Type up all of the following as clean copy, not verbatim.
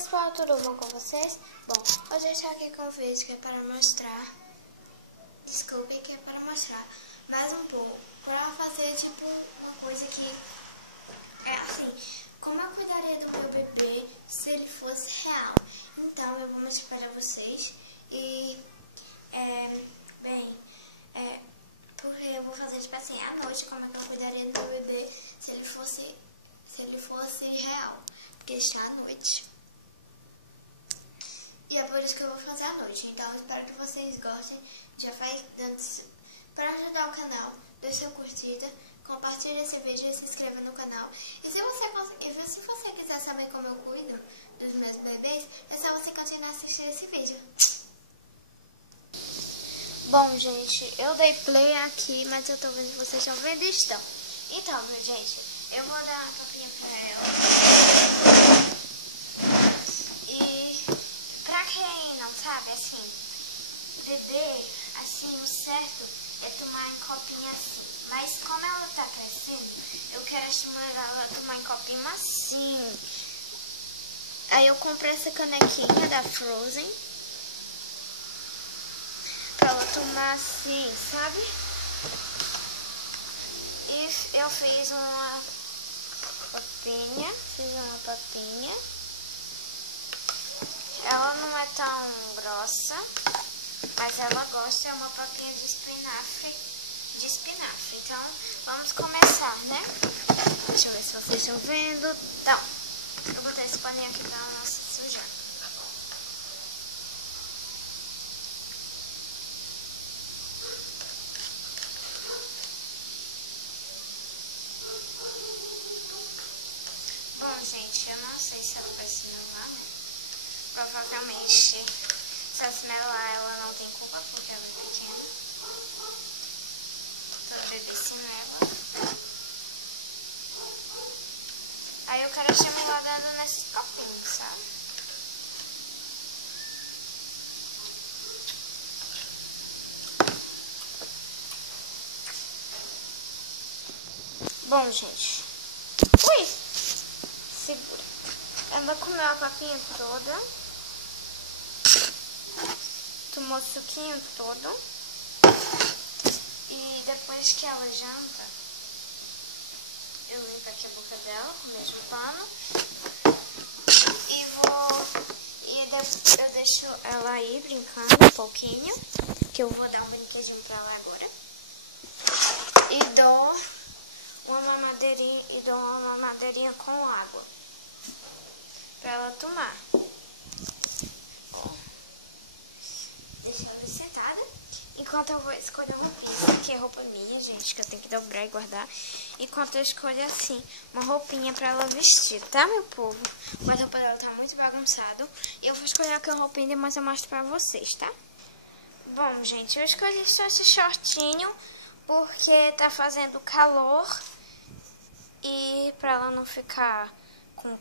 pessoal, tudo bom com vocês? Bom, hoje eu estou aqui com um vídeo que é para mostrar, desculpe, que é para mostrar mais um pouco, para fazer tipo uma coisa que é assim, como eu cuidaria do meu bebê se ele fosse real. Então eu vou mostrar para vocês e, porque eu vou fazer tipo assim, à noite, como é que eu cuidaria do meu bebê se ele fosse real, porque está à noite. E é por isso que eu vou fazer à noite. Então, espero que vocês gostem. Já vai dando... Para ajudar o canal, deixe sua curtida, compartilhe esse vídeo e se inscreva no canal. E se você quiser saber como eu cuido dos meus bebês, é só você continuar assistindo esse vídeo. Bom, gente, eu dei play aqui, mas eu tô vendo que vocês estão vendo e estão. Então, meu gente, eu vou dar uma papinha pra ela. Sabe, assim, bebê, assim, o certo é tomar em copinho assim. Mas como ela tá crescendo, eu quero estimular ela a tomar em copinho assim. Aí eu comprei essa canequinha da Frozen pra ela tomar assim, sabe? E eu fiz uma papinha. Ela não é tão grossa, mas ela gosta, é uma papinha de espinafre. Então, vamos começar, né? Deixa eu ver se vocês estão vendo. Então, eu botei esse paninho aqui pra ela não se sujar. Bom, gente, eu não sei se ela vai se melar, né? Provavelmente, se ela se melar, ela não tem culpa, porque ela é pequena. Todo bebê se mela. Aí eu quero estimular dando nesses copinhos, sabe? Bom, gente. Ui! Segura. Ela comeu a papinha toda. Tomou o suquinho todo. E depois que ela janta, eu limpo aqui a boca dela com o mesmo pano. Eu deixo ela aí brincando um pouquinho, que eu vou dar um brinquedinho pra ela agora. E dou uma mamadeirinha com água pra ela tomar. Deixa ela sentada enquanto eu vou escolher uma roupinha, que é roupa minha, gente, que eu tenho que dobrar e guardar. Enquanto eu escolho assim uma roupinha pra ela vestir, tá, meu povo? O guarda-roupa dela tá muito bagunçado e eu vou escolher aquela roupinha e depois eu mostro pra vocês, tá? Bom, gente, eu escolhi só esse shortinho porque tá fazendo calor e pra ela não ficar com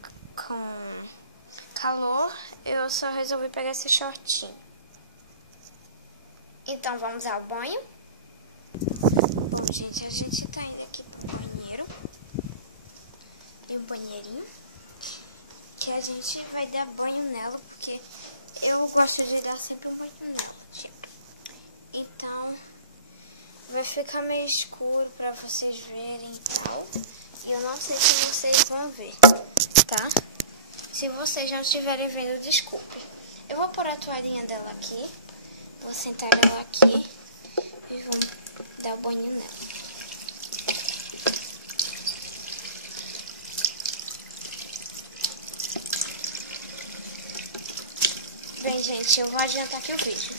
calor, eu só resolvi pegar esse shortinho. Então, vamos ao banho. Bom, gente, a gente tá indo aqui pro banheiro. Tem um banheirinho que a gente vai dar banho nela, porque eu gosto de dar sempre um banho nela, tipo. Então, vai ficar meio escuro pra vocês verem e tal. E eu não sei se vocês vão ver, tá? Se vocês não estiverem vendo, desculpe. Eu vou pôr a toalhinha dela aqui. Vou sentar ela aqui e vamos dar o banho nela. Bem, gente, eu vou adiantar aqui o vídeo.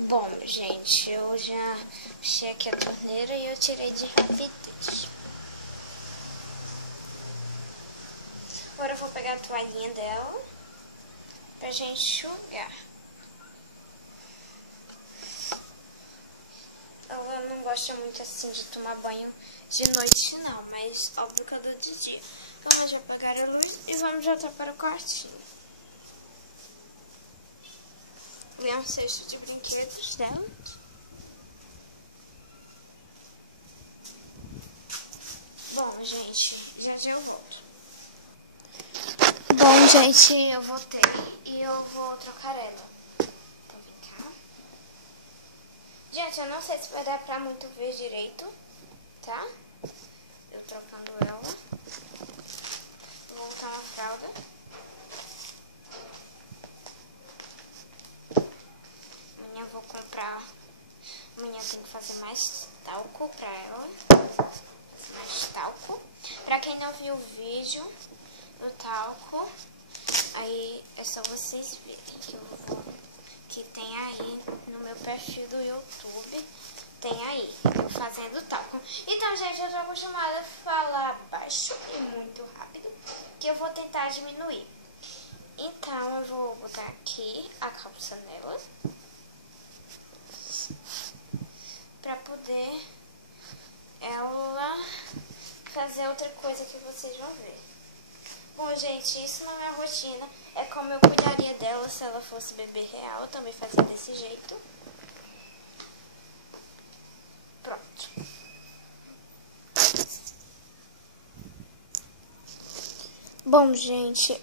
Bom, gente, eu já fechei aqui a torneira e eu tirei de rapidez. Agora eu vou pegar a toalhinha dela pra gente enxugar. Ela não gosta muito assim de tomar banho de noite não, mas óbvio que eu dou de dia. Então nós vamos apagar a luz e vamos voltar para o quartinho. Ver um cesto de brinquedos dela. gente, já eu volto. Bom, gente, eu voltei e eu vou trocar ela. Então, vem cá. Gente, eu não sei se vai dar pra muito ver direito, tá? Eu trocando ela. Vou botar uma fralda. Amanhã eu vou comprar. Amanhã eu tenho que fazer mais talco pra ela. Mais talco. Pra quem não viu o vídeo do talco, aí é só vocês verem que tem aí no meu perfil do YouTube. Tem aí, eu fazendo talco. Então, gente, eu tô acostumada a falar baixo e muito rápido, que eu vou tentar diminuir. Então, eu vou botar aqui a calça nela, pra poder ela fazer outra coisa que vocês vão ver. Bom, gente, isso na minha rotina é como eu cuidaria dela se ela fosse bebê real. Eu também fazia desse jeito. Pronto. Bom, gente,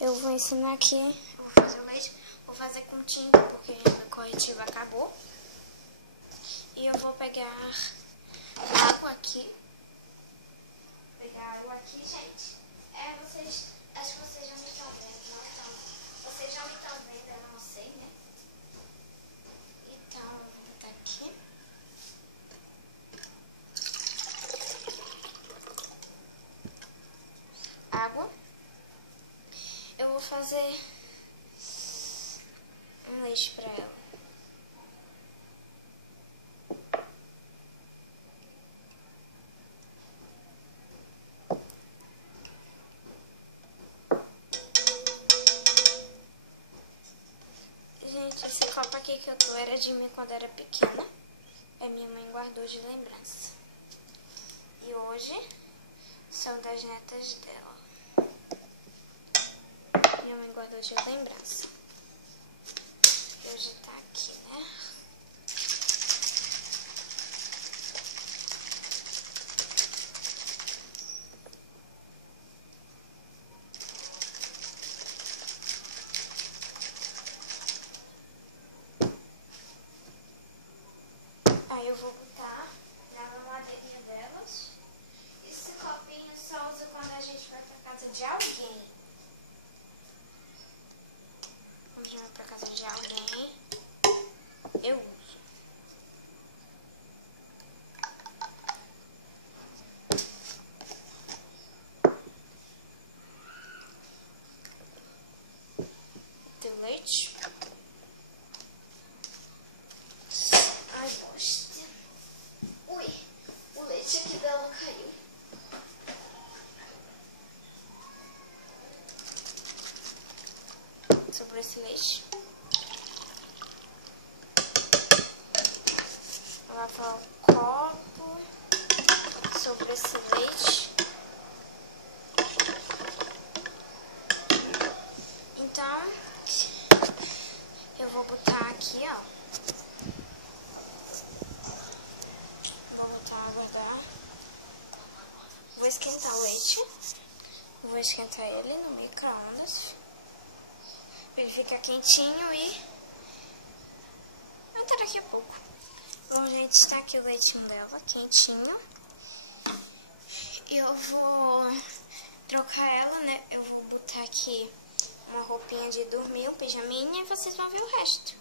eu vou ensinar aqui. Eu vou fazer o leite. Vou fazer com tinta, porque o corretivo acabou. E eu vou pegar água aqui. Gente. Acho que vocês já me estão vendo. Não estão. Vocês já me estão vendo, eu não sei, né? Então, eu vou botar aqui. Água. Eu vou fazer um leite pra ela. Gente, esse copo aqui que eu tô era de mim quando era pequena. A minha mãe guardou de lembrança. E hoje são das netas dela. Minha mãe guardou de lembrança. E hoje tá aqui, né? Aí eu vou botar na mamadeirinha delas. Esse copinho só usa quando a gente vai pra casa de alguém. Quando a gente vai pra casa de alguém, eu uso. Tem leite. Ai, bosta. Ui, o leite aqui dela caiu. Sobre esse leite. Vou lavar o copo sobre esse leite. Então, eu vou botar aqui, ó. Vou botar água da... Vou esquentar o leite. Vou esquentar ele no micro-ondas. Pra ele ficar quentinho e... até daqui a pouco. Bom, gente, está aqui o leitinho dela, quentinho. E eu vou trocar ela, né? Eu vou botar aqui uma roupinha de dormir, um pijaminha, e vocês vão ver o resto.